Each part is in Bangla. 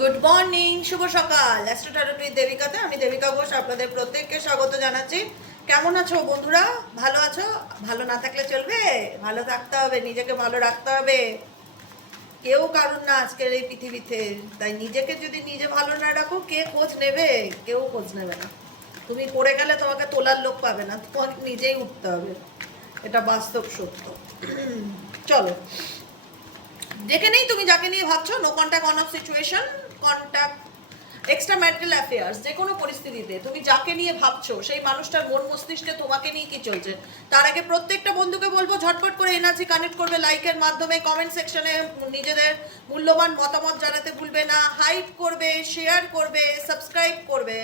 গুড মর্নিং, শুভ সকাল। অ্যাস্ট্রো ট্যারোট উইথ দেবিকাতে আমি দেবিকা ঘোষ আপনাদের প্রত্যেককে স্বাগত জানাচ্ছি। কেমন আছো বন্ধুরা? ভালো আছো? ভালো না থাকলে চলবে, ভালো থাকতে হবে, নিজেকে ভালো রাখতে হবে। কেউ কারণ না আজকের এই পৃথিবীতে, তাই নিজেকে যদি নিজে ভালো না রাখো কে খোঁজ নেবে? কেউ খোঁজ নেবে না। তুমি পড়ে গেলে তোমাকে তোলার লোক পাবে না, তোমাকে নিজেই উঠতে হবে, এটা বাস্তব সত্য। চলো দেখে নেই তুমি যাকে নিয়ে ভাবছো। No contact, on off situation, contact, extra marital affairs. যে কোনো পরিস্থিতিতে তুমি যাকে নিয়ে ভাবছো সেই মানুষটার মন মস্তিষ্কে তোমাকে নিয়ে কি চলছে। তার আগে প্রত্যেকটা বন্ধুকে বলবো ঝটপট করে এনার্জি কানেক্ট করবে, লাইকের মাধ্যমে কমেন্ট সেকশনে নিজেদের মূল্যবান মতামত জানাতে ভুলবে না, হাইপ করবে, শেয়ার করবে, সাবস্ক্রাইব করবে।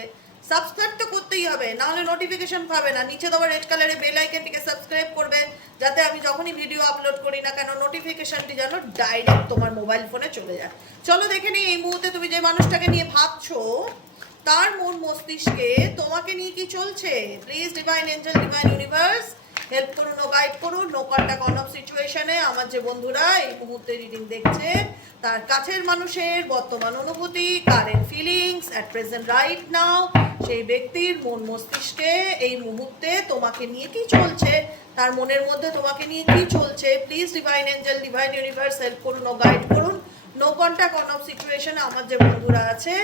সাবস্ক্রাইব তো করতেই হবে, নাহলে নোটিফিকেশন পাবে না। নিচে দেওয়া রেড কালারের বেল আইকনটিকে সাবস্ক্রাইব করবে, যাতে আমি যখনই ভিডিও আপলোড করি না কেন নোটিফিকেশনটি যেন ডাইরেক্ট তোমার মোবাইল ফোনে চলে যায়। চলো দেখে নিই এই মুহূর্তে তুমি যে মানুষটাকে নিয়ে ভাবছো তার মন মস্তিষ্কে তোমাকে নিয়ে কি চলছে। Please divine Angel, divine universe help করুন ও গাইড করুন। নো কন্ট্যাক্ট, অন অফ সিচুয়েশনে আমার যে বন্ধুরা এই মুহূর্তে রিডিং দেখছে তার কাছের মানুষের বর্তমান অনুভূতি, current feelings at present right now, সেই ব্যক্তির মন মস্তিষ্কে এই মুহূর্তে তোমাকে নিয়ে কি চলছে, তার মনের মধ্যে তোমাকে নিয়ে কি চলছে। Please divine Angel, divine universe help করুন ও গাইড করুন। নো কন্ট্যাক্ট, অন অফ সিচুয়েশনে আমার যে বন্ধুরা আছে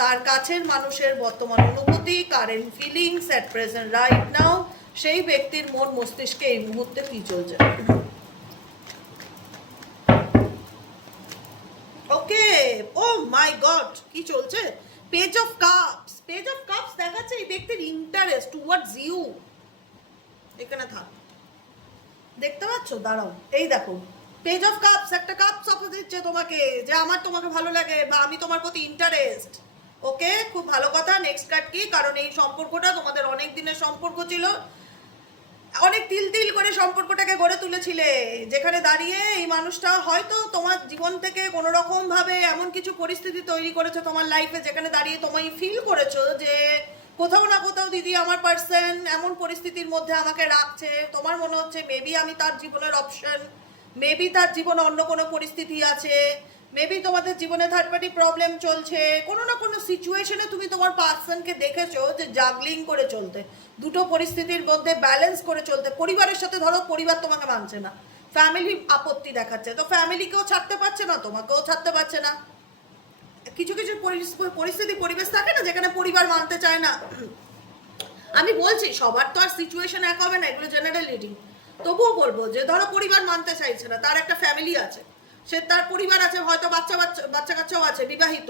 তার কাছের মানুষের বর্তমান অনুভূতি, current feelings at present right now, সেই ব্যক্তির মন মস্তিষ্কে এই মুহূর্তে কি চলছে। ওকে, ও মাই গড, কি চলছে? Page of cups, page of cups দেখাচ্ছে এই ব্যক্তির ইন্টারেস্ট টুয়ার্ডস ইউ। এখানে থাক, দেখতে পাচ্ছ? দাঁড়াও, এই দেখো পেজ অফ কাপস, একটা কাপস অফার দিচ্ছে তোমাকে যে আমার তোমাকে ভালো লাগে বা আমি তোমার প্রতি ইন্টারেস্ট। ওকে, খুব ভালো কথা। নেক্সট কার্ড কি? কারণ এই সম্পর্কটা তোমাদের অনেক দিনের সম্পর্ক ছিল, অনেক তিল তিল করে সম্পর্কটাকে গড়ে তুলেছিলে, যেখানে দাঁড়িয়ে এই মানুষটা হয়তো তোমার জীবন থেকে কোনো রকম ভাবে এমন কিছু পরিস্থিতি তৈরি করেছে তোমার লাইফে, যেখানে দাঁড়িয়ে তুমি ফিল করেছো যে কোথাও না কোথাও দিদি আমার পার্সন এমন পরিস্থিতির মধ্যে আমাকে রাখছে। তোমার মনে হচ্ছে মেবি আমি তার জীবনের অপশন, মেবি তার জীবনে অন্য কোনো পরিস্থিতি আছে, মেবি তোমাদের জীবনে থার্ড পার্টি প্রবলেম চলছে। কোনো না কোনো সিচুয়েশনে তুমি তোমার পার্সনকে দেখেছো যে জাগলিং করে চলতে, দুটো পরিস্থিতির মধ্যে ব্যালেন্স করে চলতে। পরিবারের সাথে ধরো পরিবার তোমাকে মানছে না, ফ্যামিলি আপত্তি দেখাচ্ছে, তো ফ্যামিলিকেও ছাড়তে পারছে না, তোমাকেও ছাড়তে পারছে না। কিছু কিছু পরিস্থিতি পরিবেশ থাকে না যেখানে পরিবার মানতে চায় না। আমি বলছি সবার তো আর সিচুয়েশন এক হবে না, এগুলো জেনারেল রিডিং। তবুও বলবো যে ধরো পরিবার মানতে চাইছে না, তার একটা ফ্যামিলি আছে, সে তার পরিবার আছে, হয়তো বাচ্চা বাচ্চা বাচ্চা কাচ্চাও আছে, বিবাহিত,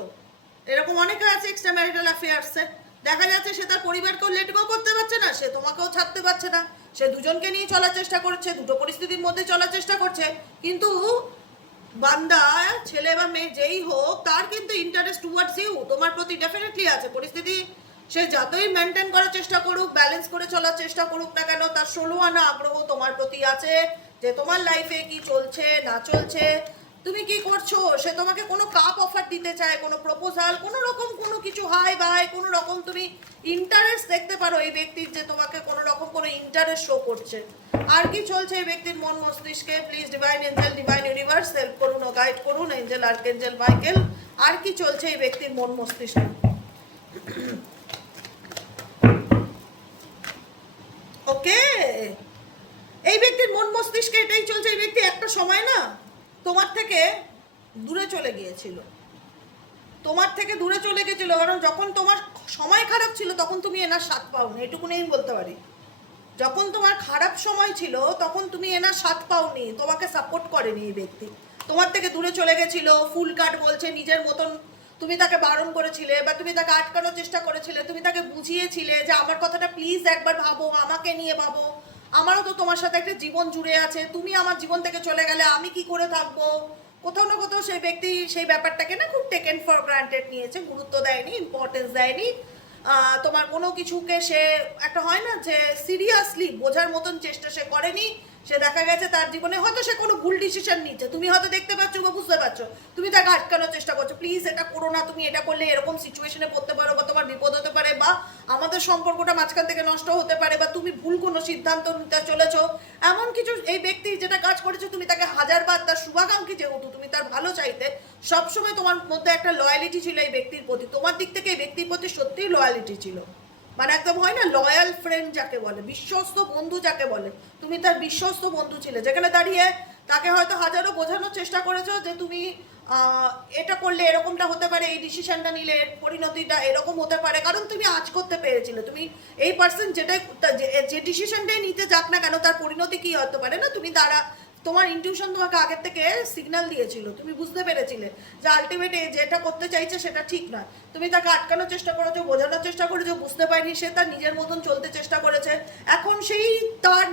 এরকম অনেকে আছে এক্সট্রা ম্যারিটাল অ্যাফেয়ার্সে। দেখা যাচ্ছে সে তার পরিবারকেও লেট গো করতে পারছে না, সে তোমাকেও ছাড়তে পারছে না, সে দুজনকে নিয়ে চলার চেষ্টা করছে, দুটো পরিস্থিতির মধ্যে চলার চেষ্টা করছে, কিন্তু বান্দা ছেলে বা মেয়ে যেই হোক তার কিন্তু ইন্টারেস্ট টুয়ার্ডস ইউ, তোমার প্রতি ডেফিনেটলি আছে। পরিস্থিতি সে যতই মেনটেন করার চেষ্টা করুক, ব্যালেন্স করে চলার চেষ্টা করুক না কেন, তার 16 আনা আগ্রহ তোমার প্রতি আছে যে তোমার লাইফে কি চলছে না চলছে, তুমি কি করছো। সে তোমাকে কোনো কাপ অফার দিতে চায়, কোনো প্রপোজাল, কোনো রকম কোনো কিছু, হাই বাই, কোনো রকম তুমি ইন্টারেস্ট দেখতে পারো এই ব্যক্তির, যে তোমাকে কোনো রকম কোনো ইন্টারেস্ট শো করছে। আর কি চলছে এই ব্যক্তির মন মস্তিষ্কে? Please divine Angel, divine universe help করুন ও গাইড করুন। এঞ্জেল, আর্কেঞ্জেল মাইকেল, আর কি চলছে এই ব্যক্তির মন মস্তিষ্কে? ওকে, এই ব্যক্তির মন মস্তিষ্কে এটাই চলছে। এই ব্যক্তি একটা সময় না তোমার থেকে দূরে চলে গিয়েছিল, তোমার থেকে দূরে চলে গেছিল, কারণ যখন তোমার সময় খারাপ ছিল তখন তুমি এনার স্বাদ পাওনি, এটুকুনি আমি বলতে পারি। যখন তোমার খারাপ সময় ছিল তখন তুমি এনার স্বাদ পাওনি, তোমাকে সাপোর্ট করেনি এই ব্যক্তি, তোমার থেকে দূরে চলে গেছিল। ফুল কাট বলছে নিজের মতন, তুমি তাকে বারণ করেছিলে বা তুমি তাকে আটকানোর চেষ্টা করেছিলে, তুমি তাকে বুঝিয়েছিলে যে আমার কথাটা প্লিজ একবার ভাবো, আমাকে নিয়ে ভাবো, আমারও তো তোমার সাথে একটা জীবন জুড়ে আছে, তুমি আমার জীবন থেকে চলে গেলে আমি কি করে থাকবো। কোথাও না কোথাও সেই ব্যক্তি সেই ব্যাপারটাকে না খুব টেকেন ফর গ্রান্টেড নিয়েছে, গুরুত্ব দেয়নি, ইম্পর্টেন্স দেয়নি। তোমার কোনো কিছুকে সে একটা হয় না যে সিরিয়াসলি বোঝার মতন চেষ্টা সে করেনি, সে দেখা গেছে তার জীবনে হয়তো সে কোনো ভুল ডিসিশন নিচ্ছে, তুমি হয়তো দেখতে পাচ্ছ বা বুঝতে পারছো, তুমি তাকে আটকানোর চেষ্টা করছো, প্লিজ এটা করো না, তুমি এটা করলে এরকম সিচুয়েশনে পড়তে পারো বা তোমার বিপদ হতে পারে বা আমাদের সম্পর্কটা মাঝখান থেকে নষ্ট হতে পারে বা তুমি ভুল কোনো সিদ্ধান্ত নিতে চলেছো, এমন কিছু এই ব্যক্তি যেটা কাজ করেছো, তুমি তাকে হাজারবার, তার শুভাকাঙ্ক্ষী যেহেতু তুমি তার ভালো চাইতে, সবসময় তোমার মধ্যে একটা লয়ালিটি ছিল এই ব্যক্তির প্রতি, তোমার দিক থেকে এই ব্যক্তির প্রতি সত্যিই লয়ালিটি ছিল, মানে একদম হয় না লয়াল ফ্রেন্ড যাকে বলে, বিশ্বস্ত বন্ধু যাকে বলে, তুমি তার বিশ্বস্ত বন্ধু ছিলে, যেখানে দাঁড়িয়ে তাকে হয়তো হাজারো বোঝানোর চেষ্টা করেছো যে তুমি এটা করলে এরকমটা হতে পারে, এই ডিসিশনটা নিলে পরিণতিটা এরকম হতে পারে, কারণ তুমি আজ করতে পেরেছিলে, তুমি এই পার্সন যেটাই যে ডিসিশনটাই নিতে যাক না কেন তার পরিণতি কি হতে পারে না, তুমি তারা তোমার ইনটিউশন তোমাকে আগের থেকে সিগন্যাল দিয়েছিল, তুমি বুঝতে পেরেছিলে যে আলটিমেট যেটা করতে চাইছে সেটা ঠিক নয়, তুমি তাকে আটকানোর চেষ্টা করেছো, বোঝানোর চেষ্টা করেছো, বুঝতে পারিনি, সে তার নিজের মতন চলতে চেষ্টা করেছে, এখন সেই তার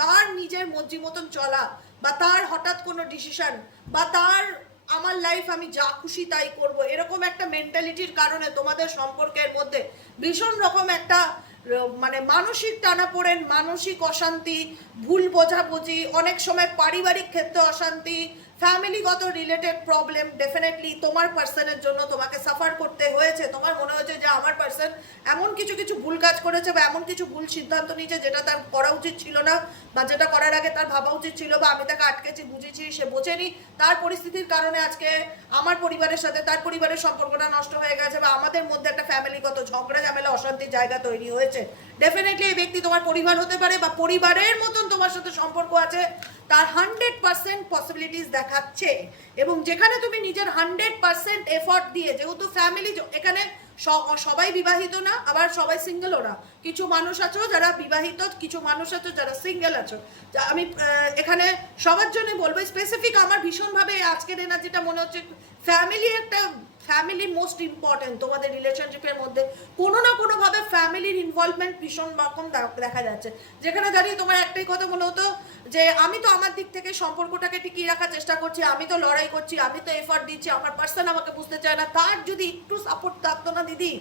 তার নিজের মর্জি মতন চলা বা তার হঠাৎ কোনো ডিসিশন বা তার আমার লাইফ আমি যা খুশি তাই করব এরকম একটা মেন্টালিটির কারণে তোমাদের সম্পর্কের মধ্যে ভীষণ রকম একটা মানে মানসিক টানাপোড়েন, মানসিক অশান্তি, ভুল বোঝাবুঝি, অনেক সময় পারিবারিক ক্ষেত্রে অশান্তি, ফ্যামিলিগত রিলেটেড প্রবলেম, ডেফিনেটলি তোমার পার্সনের জন্য তোমাকে সাফার করতে হয়েছে, তোমার মনে হয়েছে যে আমার পার্সন এমন কিছু কিছু ভুল কাজ করেছে বা এমন কিছু ভুল সিদ্ধান্ত নিয়েছে যেটা তার করা উচিত ছিল না বা যেটা করার আগে তার ভাবা উচিত ছিল, বা আমি তাকে আটকেছি, বুঝেছি, সে বোঝেনি, তার পরিস্থিতির কারণে আজকে আমার পরিবারের সাথে তার পরিবারের সম্পর্কটা নষ্ট হয়ে গেছে বা আমাদের মধ্যে একটা ফ্যামিলিগত ঝগড়া ঝামেলা অশান্তির জায়গা তৈরি হয়েছে, ডেফিনেটলি এই ব্যক্তি তোমার পরিবার হতে পারে বা পরিবারের মতন তোমার সাথে সম্পর্ক আছে, তার 100% পসিবিলিটিস দেখাচ্ছে, এবং যেখানে তুমি নিজের 100% এফর্ট দিয়ে, যেহেতু ফ্যামিলি এখানে সবাই বিবাহিত না, আবার সবাই সিঙ্গেলও না, কিছু মানুষ আছো যারা বিবাহিত, কিছু মানুষ আছো যারা সিঙ্গেল আছো, আমি এখানে সবার জন্য বলবো, স্পেসিফিক আমার ভীষণভাবে আজকের এনার্জিটা মনে হচ্ছে ফ্যামিলি একটা, ফ্যামিলি মোস্ট ইম্পর্টেন্ট তোমাদের রিলেশনশিপের মধ্যে, কোনো না কোনোভাবে ফ্যামিলির ইনভলভমেন্ট ভীষণ রকম দেখা যাচ্ছে, যেখানে দাঁড়িয়ে তোমার একটাই কথা মনে হতো যে আমি তো আমার দিক থেকে সম্পর্কটাকে টিকিয়ে রাখার চেষ্টা করছি, আমি তো লড়াই করছি, আমি তো এফর্ট দিচ্ছি, আমার পার্সন আমাকে বুঝতে চায় না, তার যদি একটু সাপোর্ট থাকতো না দিদি,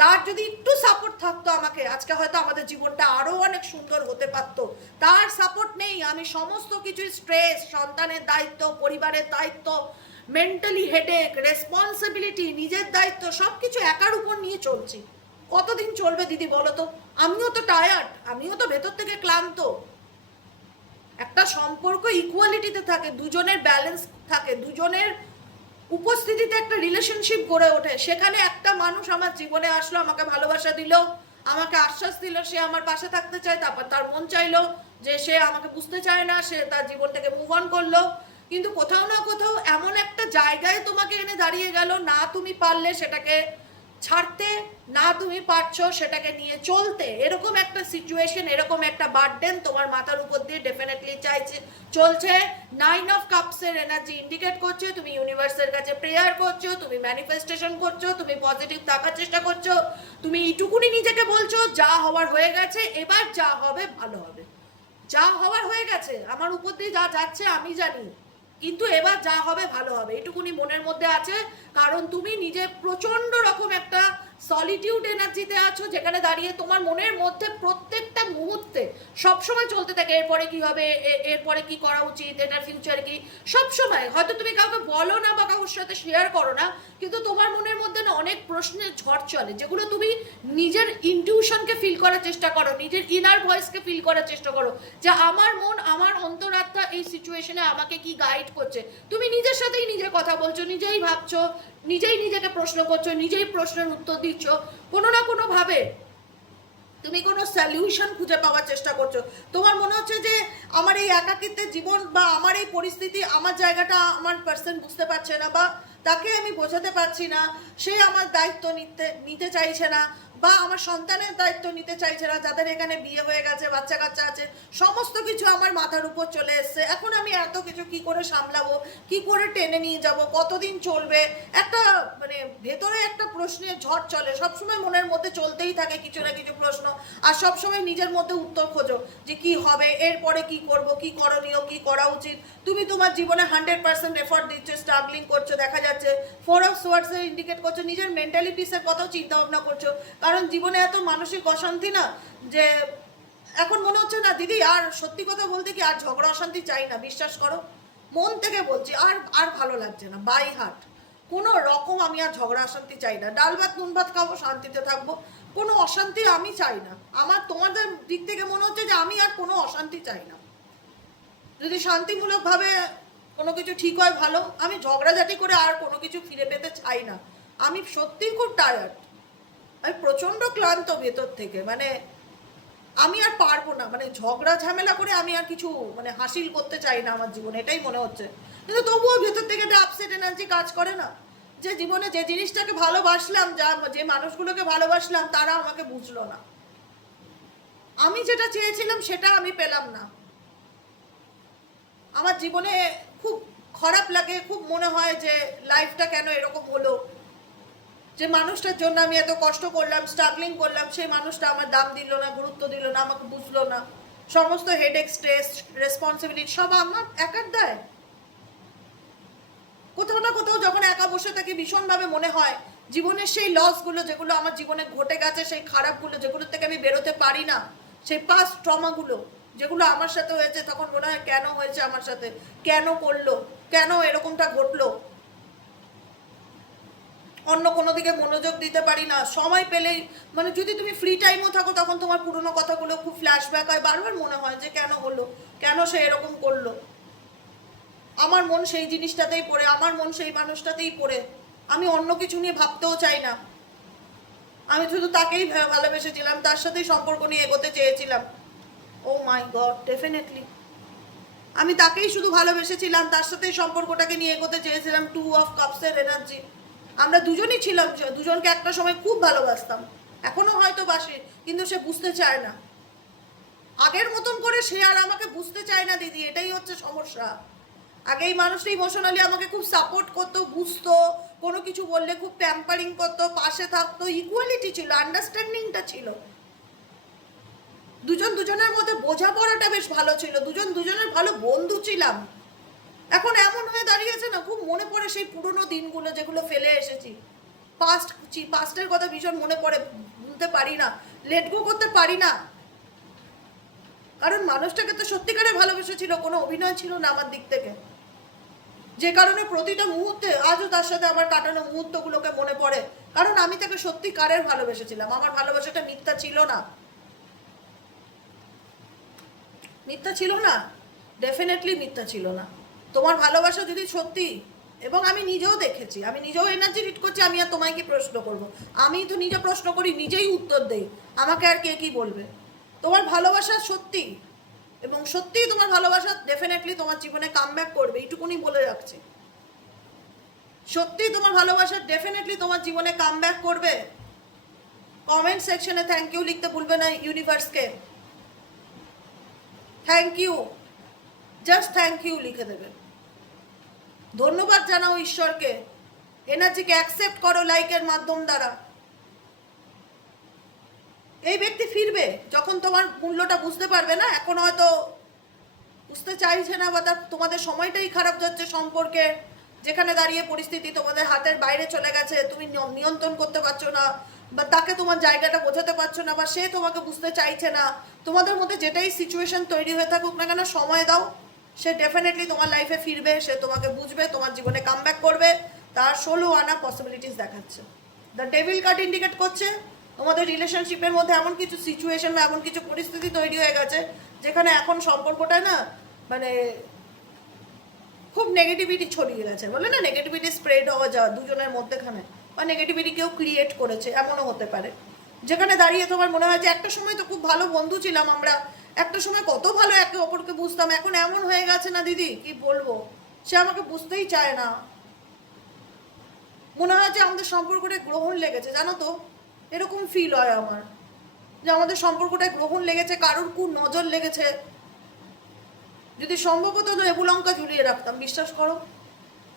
তার যদি একটু সাপোর্ট থাকতো আমাকে, আজকে হয়তো আমাদের জীবনটা আরো অনেক সুন্দর হতে পারতো, তার সাপোর্ট নেই, আমি সমস্ত কিছু স্ট্রেস, সন্তানের দায়িত্ব, পরিবারের দায়িত্ব, মেন্টালি হেডেক, রেসপন্সিবিলিটি, নিজের দায়িত্ব সবকিছু একার উপর নিয়ে চলছি, কতদিন চলবে দিদি বলো তো, আমিও তো টায়ার্ড, আমিও তো ভেতর থেকে ক্লান্ত, একটা সম্পর্ক ইকুয়ালিটিতে থাকে, দুজনের ব্যালেন্স থাকে, দুজনের উপস্থিতিতে একটা রিলেশনশিপ গড়ে ওঠে, সেখানে একটা মানুষ আমার জীবনে আসলো, আমাকে ভালোবাসা দিল, আমাকে আশ্বাস দিল, সে আমার পাশে থাকতে চায়, তারপর তার মন চাইলো যে সে আমাকে বুঝতে চায় না, সে তার জীবন থেকে মুভ অন করলো, কিন্তু কোথাও না কোথাও এমন একটা জায়গায় তোমাকে এনে দাঁড়িয়ে গেল, না তুমি পারলে সেটাকে ছাড়তে, না তুমি পারছো সেটাকে নিয়ে চলতে, এরকম একটা সিচুয়েশন, এরকম একটা বার্ডেন তোমার মাথার উপর দিয়ে ডেফিনেটলি চাইছে চলছে, 9 অফ কাপসের এনার্জি ইন্ডিকেট করছে তুমি ইউনিভার্সের কাছে প্রেয়ার করছো, তুমি ম্যানিফেস্টেশন করছো, তুমি পজিটিভ থাকার চেষ্টা করছো, তুমি এইটুকুনি নিজেকে বলছো যা হওয়ার হয়ে গেছে, এবার যা হবে ভালো হবে, যা হওয়ার হয়ে গেছে, আমার উপর দিয়ে যা যাচ্ছে আমি জানি, কিন্তু এবার যা হবে ভালো হবে, এটুকুনি মনের মধ্যে আছে, কারণ তুমি নিজে প্রচন্ড রকম একটা সলিটিউড এনার্জিতে আছো, যেখানে দাঁড়িয়ে তোমার মনের মধ্যে প্রত্যেকটা মুহূর্তে সবসময় চলতে থাকে এরপরে কি হবে, এরপরে কি করা উচিত, এটার ফিউচার কি, সবসময় হয়তো তুমি কাউকে বলো না বা কারোর সাথে শেয়ার করো না, কিন্তু তোমার মনের মধ্যে না অনেক প্রশ্নের ঝড় চলে, যেগুলো তুমি নিজের ইনটিউশনকে ফিল করার চেষ্টা করো, নিজের ইনার ভয়েসকে ফিল করার চেষ্টা করো, যে আমার মন, আমার অন্তরাত্মা এই সিচুয়েশনে আমাকে কি গাইড করছে, তুমি নিজের সাথেই নিজে কথা বলছো, নিজেই ভাবছো, নিজেই নিজেকে প্রশ্ন করছো, নিজেই প্রশ্নের উত্তর দিচ্ছ, কোনো না কোনো ভাবে তুমি কোনো সলিউশন খুঁজে পাওয়ার চেষ্টা করছো, তোমার মনে হচ্ছে যে আমার এই একাকিত্বের জীবন বা আমার এই পরিস্থিতি, আমার জায়গাটা আমার পার্সন বুঝতে পারছে না বা তাকে আমি বোঝাতে পারছি না, সে আমার দায়িত্ব নিতে চাইছে না, বা আমার সন্তানের দায়িত্ব নিতে চাইছে না, যাদের এখানে বিয়ে হয়ে গেছে, বাচ্চা কাচ্চা আছে, সমস্ত কিছু আমার মাথার উপর চলে এসছে, এখন আমি এত কিছু কি করে সামলাবো, কি করে টেনে নিয়ে যাব, কতদিন চলবে, একটা মানে ভেতরে একটা প্রশ্নের ঝড় চলে, সবসময় মনের মধ্যে চলতেই থাকে কিছু না কিছু প্রশ্ন, আর সবসময় নিজের মধ্যে উত্তর খোঁজো যে কি হবে, এরপরে কি করব, কি করণীয়, কি করা উচিত, তুমি তোমার জীবনে 100% এফর্ট দিচ্ছ, স্ট্রাগলিং করছো, দেখা যাচ্ছে 4 অফ সোয়ার্ডস ইন্ডিকেট করছো, নিজের মেন্টালি পিসের কথাও চিন্তা ভাবনা করছো, কারণ জীবনে এত মানসিক অশান্তি না, যে এখন মনে হচ্ছে না দিদি, আর সত্যি কথা বলতে কি আর ঝগড়া অশান্তি চাই না, বিশ্বাস করো, মন থেকে বলছি, আর আর ভালো লাগছে না, বাই হার্ট কোনো রকম আমি আর ঝগড়া অশান্তি চাই না। ডাল ভাত নুন ভাত খাবো, শান্তিতে থাকবো, কোনো অশান্তি আমি চাই না। আমার তোমাদের দিক থেকে মনে হচ্ছে যে আমি আর কোনো অশান্তি চাই না। যদি শান্তিমূলকভাবে কোনো কিছু ঠিক হয় ভালো, আমি ঝগড়াঝাটি করে আর কোনো কিছু ফিরে পেতে চাই না। আমি সত্যিই খুব টায়ার্ড, আমি প্রচণ্ড ক্লান্ত ভেতর থেকে, মানে আমি আর পারবো না, মানে ঝগড়া ঝামেলা করে আমি আর কিছু মানে হাসিল করতে চাই না আমার জীবনে, এটাই মনে হচ্ছে। কিন্তু তবুও ভেতর থেকে একটা আপসেট এনার্জি কাজ করে না, যে জীবনে যে জিনিসটাকে ভালোবাসলাম, যে মানুষগুলোকে ভালোবাসলাম তারা আমাকে বুঝলো না, আমি যেটা চেয়েছিলাম সেটা আমি পেলাম না। আমার জীবনে খুব খারাপ লাগে, খুব মনে হয় যে লাইফটা কেন এরকম হলো, যে মানুষটার জন্য আমি এত কষ্ট করলাম, স্ট্রাগলিং করলাম, সেই মানুষটা আমার দাম দিল না, গুরুত্ব দিল না, আমাকে বুঝলো না, সমস্ত হেডেক, স্ট্রেস, রেসপন্সিবিলিটি সব আমার একার দায়। কোথাও না কোথাও যখন একা বসে থাকি ভীষণভাবে মনে হয় জীবনের সেই লসগুলো যেগুলো আমার জীবনে ঘটে গেছে, সেই খারাপগুলো যেগুলো থেকে আমি বেরোতে পারি না, সেই পাস্ট ট্রমাগুলো যেগুলো আমার সাথে হয়েছে, তখন মনে হয় কেন হয়েছে আমার সাথে, কেন করলো, কেন এরকমটা ঘটলো। অন্য কোনো দিকে মনোযোগ দিতে পারি না, সময় পেলেই মানে যদি তুমি ফ্রি টাইমও থাকো তখন তোমার পুরোনো কথাগুলো খুব ফ্ল্যাশব্যাক হয়, বারবার মনে হয় যে কেন হলো, কেন সে এরকম করলো। আমার মন সেই জিনিসটাতেই পড়ে, আমার মন সেই মানুষটাতেই পড়ে, আমি অন্য কিছু নিয়ে ভাবতেও চাই না। আমি শুধু তাকেই ভালোবেসেছিলাম, তার সাথেই সম্পর্ক নিয়ে এগোতে চেয়েছিলাম। ও মাই গড, ডেফিনেটলি আমি তাকেই শুধু ভালোবেসেছিলাম, তার সাথেই সম্পর্কটাকে নিয়ে এগোতে চেয়েছিলাম। টু অফ কাপসের এনার্জি, আমরা দুজনই ছিলাম, দুজনকে একটা সময় খুব ভালোবাসতাম, এখনো হয়তো বাসি, কিন্তু সে বুঝতে চায় না, আগের মতন করে সে আর আমাকে বুঝতে চায় না দিদি, এটাই হচ্ছে সমস্যা। আগে এই মানুষটা ইমোশনালি আমাকে খুব সাপোর্ট করতো, বুঝতো, কোনো কিছু বললে খুব প্যাম্পারিং করতো, পাশে থাকতো, ইকুয়ালিটি ছিল, আন্ডারস্ট্যান্ডিংটা ছিল, দুজন দুজনের মধ্যে বোঝাপড়াটা বেশ ভালো ছিল, দুজন দুজনের ভালো বন্ধু ছিলাম। এখন এমন হয়ে দাঁড়িয়েছে না, খুব মনে পড়ে সেই পুরনো দিনগুলো যেগুলো ফেলে এসেছি, পাস্টের কথা ভীষণ মনে পড়ে, ভুলতে পারি না, লেট গো করতে পারি না, কারণ মানুষটাকে তো সত্যিকারে ভালোবেসেছিল, কোনো অভিনয় ছিল না আমার দিক থেকে, যে কারণে প্রতিটা মুহূর্তে আজও তার সাথে আমার কাটানো মুহূর্তগুলোকে মনে পড়ে, কারণ আমি তাকে সত্যিকারের ভালোবেসেছিলাম, আমার ভালোবাসাটা মিথ্যা ছিল না, মিথ্যা ছিল না, ডেফিনেটলি মিথ্যা ছিল না। তোমার ভালোবাসা যদি সত্যি, এবং আমি নিজেও দেখেছি, আমি নিজেও এনার্জি রিড করছি, আমি আর তোমায় কি প্রশ্ন করব, আমি তো নিজে প্রশ্ন করি, নিজেই উত্তর দেই, আমাকে আর কে কি বলবে। তোমার ভালোবাসা সত্যি, এবং সত্যিই তোমার ভালোবাসা ডেফিনেটলি তোমার জীবনে কামব্যাক করবে, এইটুকুনি বলে রাখছি, সত্যি তোমার ভালোবাসা ডেফিনেটলি তোমার জীবনে কামব্যাক করবে। কমেন্ট সেকশনে থ্যাংক ইউ লিখতে ভুলবে না ইউনিভার্সকে, thank you, just thank you লিখে দেবে, ধন্যবাদ জানাও ঈশ্বরকে, এনার্জিকে অ্যাকসেপ্ট করো লাইকের মাধ্যম দ্বারা। এই ব্যক্তি ফিরবে যখন তোমার মূল্যটা বুঝতে পারবে না, এখন হয়তো বুঝতে চাইছে না, বা তার তোমাদের সময়টাই খারাপ যাচ্ছে সম্পর্কে, যেখানে দাঁড়িয়ে পরিস্থিতি তোমাদের হাতের বাইরে চলে গেছে, তুমি নিয়ন্ত্রণ করতে পারছো না, বা তাকে তোমার জায়গাটা বোঝাতে পারছো না, বা সে তোমাকে বুঝতে চাইছে না, তোমাদের মধ্যে যেটাই সিচুয়েশন তৈরি হয়ে থাকুক না কেন, সময় দাও, সে ডেফিনেটলি তোমার লাইফে ফিরবে, সে তোমাকে বুঝবে, তোমার জীবনে কামব্যাক করবে, তার 16 আনা পসিবিলিটিস দেখাচ্ছে। দ্য ডেভিল কার্ড ইন্ডিকেট করছে তোমাদের রিলেশনশিপের মধ্যে এমন কিছু সিচুয়েশন বা এমন কিছু পরিস্থিতি তৈরি হয়ে গেছে যেখানে এখন সম্পর্কটা না মানে খুব নেগেটিভিটি ছড়িয়ে গেছে, বলে না নেগেটিভিটি স্প্রেড হওয়া যাওয়া দুজনের মধ্যেখানে, বা নেগেটিভিটি কেউ ক্রিয়েট করেছে, এমনও হতে পারে, যেখানে দাঁড়িয়ে তোমার মনে হয় যে একটা সময় তো খুব ভালো বন্ধু ছিলাম আমরা, একটা সময় কত ভালো একে অপরকে বুঝতাম, এখন এমন হয়ে গেছে না দিদি কি বলবো, সে আমাকে বুঝতেই চায় না, মনে হয় যে আমাদের সম্পর্কটা গ্রহণ লেগেছে, জানো তো এরকম ফিল হয় আমার, যে আমাদের সম্পর্কটায় গ্রহণ লেগেছে, কারোর নজর লেগেছে, যদি সম্ভব হতো লেবু লঙ্কা ঝুলিয়ে রাখতাম, বিশ্বাস করো,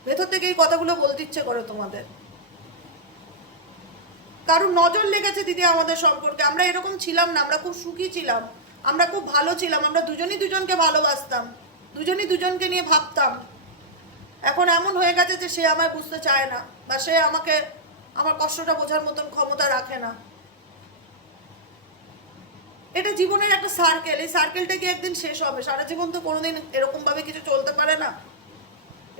ভেতর থেকে এই কথাগুলো বলতে ইচ্ছে করে তোমাদের, কারোর নজর লেগেছে দিদি আমাদের সম্পর্কে, আমরা এরকম ছিলাম না, আমরা খুব সুখী ছিলাম, আমরা খুব ভালো ছিলাম, আমরা দুজনই দুজনকে ভালোবাসতাম, দুজনই দুজনকে নিয়ে ভাবতাম, এখন এমন হয়ে গেছে যে সে আমায় বুঝতে চায় না, বা সে আমাকে আমার কষ্টটা বোঝার মতন ক্ষমতা রাখে না। এটা জীবনের একটা সার্কেল, এই সার্কেলটা কি একদিন শেষ হবে? সারা জীবন তো কোনোদিন এরকম ভাবে কিছু চলতে পারে না।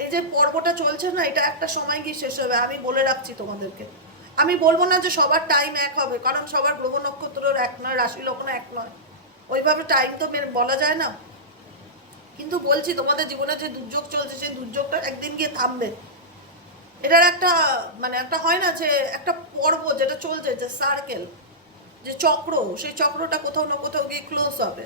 এই যে পর্বটা চলছে না, এটা একটা সময় গিয়ে শেষ হবে, আমি বলে রাখছি তোমাদেরকে। আমি বলবো না যে সবার টাইম এক হবে, কারণ সবার গ্রহ নক্ষত্র এক নয়, রাশি লগ্ন এক নয়, ওইভাবে টাইম তো বলা যায় না। কিন্তু বলছি তোমাদের জীবনে যে দুর্যোগ চলছে, সেই দুর্যোগটা একদিন গিয়ে থামবে। এটার একটা মানে একটা হয় না যে একটা পর্ব যেটা চলছে, যে সার্কেল, যে চক্র, সেই চক্রটা কোথাও না কোথাও গিয়ে ক্লোজ হবে।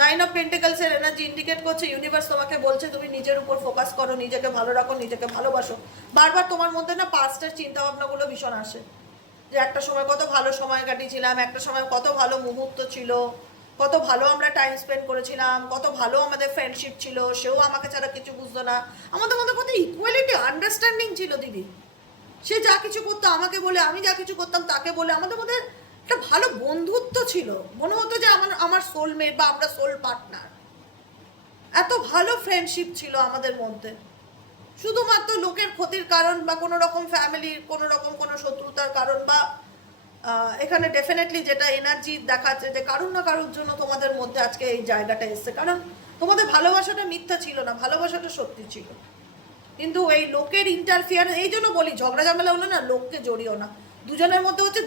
9 অফ পেন্টিকলস এর এনার্জি ইন্ডিকেট করছে ইউনিভার্স তোমাকে বলছে তুমি নিজের উপর ফোকাস করো, নিজেকে ভালো রাখো, নিজেকে ভালোবাসো। বারবার তোমার মধ্যে না পাস্টের চিন্তা ভাবনাগুলো ভীষণ আসে, যে একটা সময় কত ভালো সময় কাটিয়েছিলাম, একটা সময় কত ভালো মুহূর্ত ছিল, কত ভালো আমরা টাইম স্পেন্ড করেছিলাম, কত ভালো আমাদের ফ্রেন্ডশিপ ছিল, সেও আমাকে ছাড়া কিছু বুঝতো না, আমাদের মধ্যে কত ইকুয়ালিটি আন্ডারস্ট্যান্ডিং ছিল দিদি। সে যা কিছু করতো আমাকে বলে, আমি যা কিছু করতাম তাকে বলে, আমাদের মধ্যে একটা ভালো বন্ধুত্ব ছিল, মনে হতো যে আমার আমার সোলমেট বা আমরা সোল পার্টনার। এত ভালো ফ্রেন্ডশিপ ছিল আমাদের মধ্যে। শুধুমাত্র লোকের ক্ষতির কারণ বা কোনো রকম ফ্যামিলির কোনো রকম কোনো শত্রুতার কারণ বা এখানে ডেফিনেটলি যেটা এনার্জি দেখাচ্ছে যে কারুর না কারুর জন্য তোমাদের মধ্যে আজকে এই জায়গাটা এসছে, কারণ তোমাদের ভালোবাসাটা মিথ্যা ছিল না, ভালোবাসাটা সত্যি ছিল। কিন্তু এই লোকের ইন্টারফিয়ার, এই জন্য বলি ঝগড়া ঝামেলা হলো না, লোককে জড়িও না। দুজনের মধ্যে হচ্ছে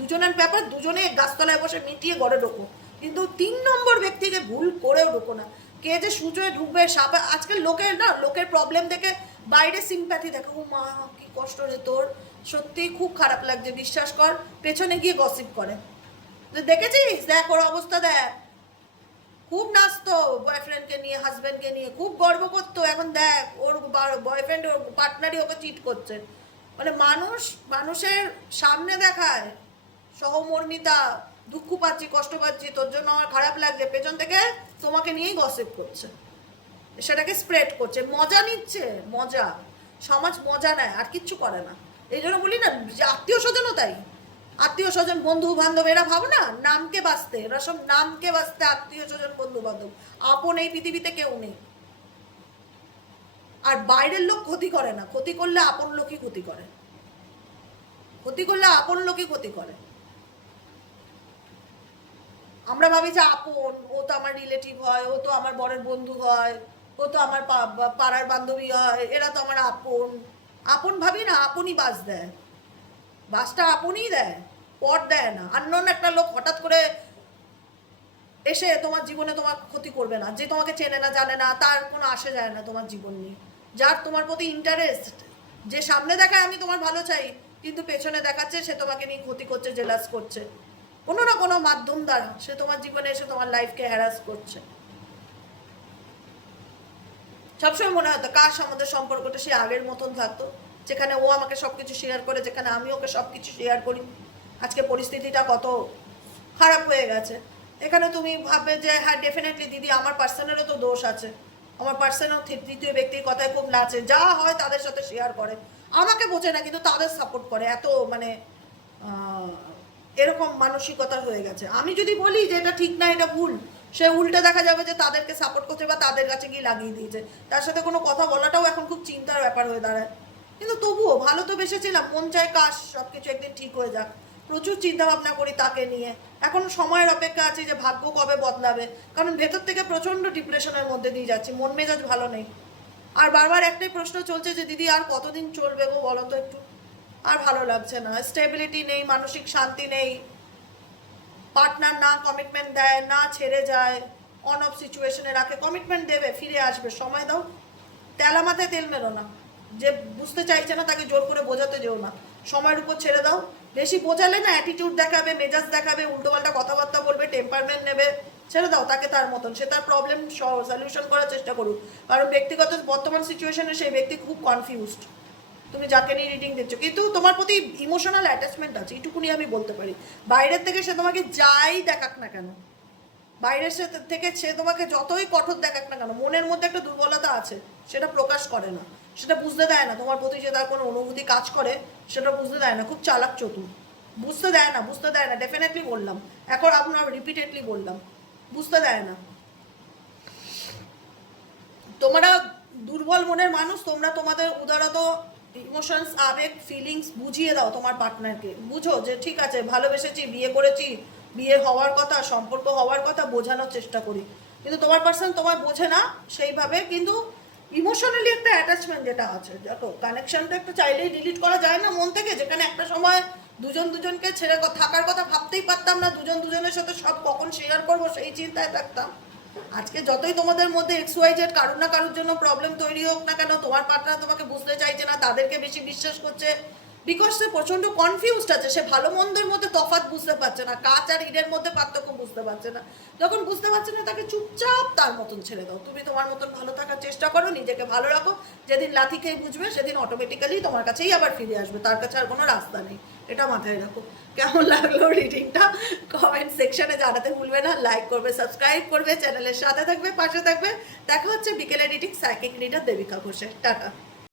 দুজনের ব্যাপার, দুজনে গাছতলায় বসে মিটিয়ে গড়ে ঢোকো, কিন্তু 3 নম্বর ব্যক্তিকে ভুল করেও ঢোকো না। কে যে সুচয়ে ঢুকবে সাপে, আজকের লোকের না, লোকের প্রবলেম দেখে বাইরে সিম্প্যাথি দেখে, ও মা কি কষ্ট রে তোর, সত্যিই খুব খারাপ লাগছে, বিশ্বাস কর, পেছনে গিয়ে গসিপ করে। দেখেছিস, দেখ ওর অবস্থা দেখ, খুব নাচতো বয়ফ্রেন্ডকে নিয়ে, হাজব্যান্ডকে নিয়ে খুব গর্ব করতো, এখন দেখ ওর বয়ফ্রেন্ড, ওর পার্টনারই ওকে চিট করছে। মানে মানুষের সামনে দেখায় সহমর্মিতা, দুঃখ পাচ্ছি, কষ্ট পাচ্ছি, তোর জন্য আমার খারাপ লাগছে, পেছন থেকে তোমাকে নিয়েই গসিপ করছে, সেটাকে স্প্রেড করছে, মজা নিচ্ছে, মজা। সমাজ মজা নেয়, আর কিচ্ছু করে না। এই জন্য বলি না, আত্মীয় স্বজনও তাই, আত্মীয় স্বজন বন্ধু বান্ধব এরা ভাব না নামকে বাঁচতে, এরা সব নামকে বাঁচতে, আত্মীয় স্বজন বন্ধু বান্ধব, আপন এই পৃথিবীতে কেউ নেই। আর বাইরের লোক ক্ষতি করে না, ক্ষতি করলে আপন লোকই ক্ষতি করে, ক্ষতি করলে আপন লোকই ক্ষতি করে। আমরা ভাবি যে আপন, ও তো আমার রিলেটিভ হয়, ও তো আমার বরের বন্ধু হয়, ও তো আমার পাড়ার বান্ধবী হয়, এরা তো আমার আপন। আপন ভাবি না, আপনই বাস দেয়, বাসটা আপনই দেয়, পট দেয় না। আননোন একটা লোক হঠাৎ করে এসে তোমার জীবনে তোমার ক্ষতি করবে না, যে তোমাকে চেনে না জানে না, তার কোনো আসে যায় না তোমার জীবন নিয়ে। যার তোমার প্রতি ইন্টারেস্ট, যে সামনে দেখায় আমি তোমার ভালো চাই, কিন্তু পেছনে দেখাচ্ছে সে তোমাকে নিয়ে ক্ষতি করছে, জেলাস করছে, কোনো না কোনো মাধ্যম দ্বারা সে তোমার জীবনে এসে তোমার লাইফকে হ্যারাস করছে। সবসময় মনে হতো কাশ আমাদের সম্পর্কটা সে আগের মতন থাকতো, যেখানে ও আমাকে সবকিছু শেয়ার করে, যেখানে আমি ওকে সবকিছু শেয়ার করি। আজকে পরিস্থিতিটা কত খারাপ হয়ে গেছে। এখানে তুমি ভাববে যে হ্যাঁ ডেফিনেটলি দিদি আমার পার্সনেরও তো দোষ আছে, আমার পার্সনও তৃতীয় ব্যক্তির কথায় খুব নাচে, যা হয় তাদের সাথে শেয়ার করে, আমাকে বোঝে না কিন্তু তাদের সাপোর্ট করে, এত মানে এরকম মানসিকতা হয়ে গেছে। আমি যদি বলি যে এটা ঠিক না, এটা ভুল, সে উল্টে দেখা যাবে যে তাদেরকে সাপোর্ট করছে বা তাদের কাছে গিয়ে লাগিয়ে দিয়েছে, তার সাথে কোনো কথা বলাটাও এখন খুব চিন্তার ব্যাপার হয়ে দাঁড়ায়। কিন্তু তবুও ভালো তো বেসেছিলাম, মন চায় কাশ সব কিছু একদিন ঠিক হয়ে যাক, প্রচুর চিন্তা ভাবনা করি তাকে নিয়ে। এখন সময়ের অপেক্ষা আছে যে ভাগ্য কবে বদলাবে, কারণ ভেতর থেকে প্রচণ্ড ডিপ্রেশনের মধ্যে দিয়ে যাচ্ছি, মন মেজাজ ভালো নেই। আর বারবার একটাই প্রশ্ন চলছে যে দিদি আর কতদিন চলবে গো বলো তো একটু, আর ভালো লাগছে না, স্টেবিলিটি নেই, মানসিক শান্তি নেই, পার্টনার না কমিটমেন্ট দেয়, না ছেড়ে যায়, অন অফ সিচুয়েশনে রাখে, কমিটমেন্ট দেবে ফিরে আসবে, সময় দাও, তেলা মাথায় তেল মেরো না, যে বুঝতে চাইছে না তাকে জোর করে বোঝাতে যেও না, সময়ের উপর ছেড়ে দাও। বেশি বোঝালে না অ্যাটিটিউড দেখাবে, মেজাজ দেখাবে, উল্টোপাল্টা কথাবার্তা বলবে, টেম্পারমেন্ট নেবে, ছেড়ে দাও তাকে তার মতন, সে তার প্রবলেম সলিউশন করার চেষ্টা করুক। কারণ ব্যক্তিগত বর্তমান সিচুয়েশনে সেই ব্যক্তি খুব কনফিউজড, তুমি যাকে নিয়ে রিডিং দিচ্ছ, কিন্তু তোমার প্রতি ইমোশনাল অ্যাটাচমেন্ট আছে, এইটুকুনি আমি বলতে পারি। বাইরের থেকে সে তোমাকে যাই দেখাক না কেন, বাইরের থেকে সে তোমাকে যতই কঠোর দেখাক না কেন, মনের মধ্যে একটা দুর্বলতা আছে, সেটা প্রকাশ করে না, সেটা বুঝতে দেয় না, তোমার প্রতি যে তার কোনো অনুভূতি কাজ করে সেটা বুঝতে দেয় না, খুব চালাক চতুর, বুঝতে দেয় না, বুঝতে দেয় না, ডেফিনেটলি বললাম, এখন আপনার রিপিটেডলি বললাম, বুঝতে দেয় না। তোমরা দুর্বল মনের মানুষ, তোমরা তোমাদের উদারত ইমোশনস, আবেগ, ফিলিংস বুঝিয়ে দাও তোমার পার্টনারকে, বুঝো যে ঠিক আছে ভালোবেসেছি, বিয়ে করেছি, বিয়ে হওয়ার কথা, সম্পর্ক হওয়ার কথা বোঝানোর চেষ্টা করি, কিন্তু তোমার পার্সন তোমায় বোঝে না সেইভাবে। কিন্তু ইমোশনালি একটা অ্যাটাচমেন্ট যেটা আছে, দেখো কানেকশনটা একটা চাইলেই ডিলিট করা যায় না মন থেকে। যেখানে একটা সময় দুজন দুজনকে ছেড়ে থাকার কথা ভাবতেই পারতাম না, দুজন দুজনের সাথে সব কখন শেয়ার করবো সেই চিন্তায় থাকতাম। আজকে যতই তোমাদের মধ্যে XYZ কারুর না কারুর জন্য প্রবলেম তৈরি হোক না কেন, তোমার পার্টনার তোমাকে বুঝতে চাইছে না, তাদেরকে বেশি বিশ্বাস করছে, বিকজ সে প্রচন্ড কনফিউজড আছে। সে ভালো মন্দের মধ্যে তফাৎ বুঝতে পারছে না, কাঁচ আর ইটের মধ্যে পার্থক্য বুঝতে পারছে না। যখন বুঝতে পারছে না, তাকে চুপচাপ তার মতন ছেড়ে দাও। তুমি তোমার মতন ভালো থাকার চেষ্টা করো, নিজেকে ভালো রাখো। যেদিন লাথি খেয়ে বুঝবে, সেদিন অটোমেটিক্যালি তোমার কাছেই আবার ফিরে আসবে, তার কাছে আর কোনো রাস্তা নেই। এটা মাথায় রাখো। কেমন লাগলো রিডিংটা কমেন্ট সেকশনে জানাতে ভুলবে না। লাইক করবে, সাবস্ক্রাইব করবে, চ্যানেলের সাথে থাকবে, পাশে থাকবে। দেখা হচ্ছে বিকেলে রিডিং সাইকিক রিডার দেবিকা ঘোষের। টাটা।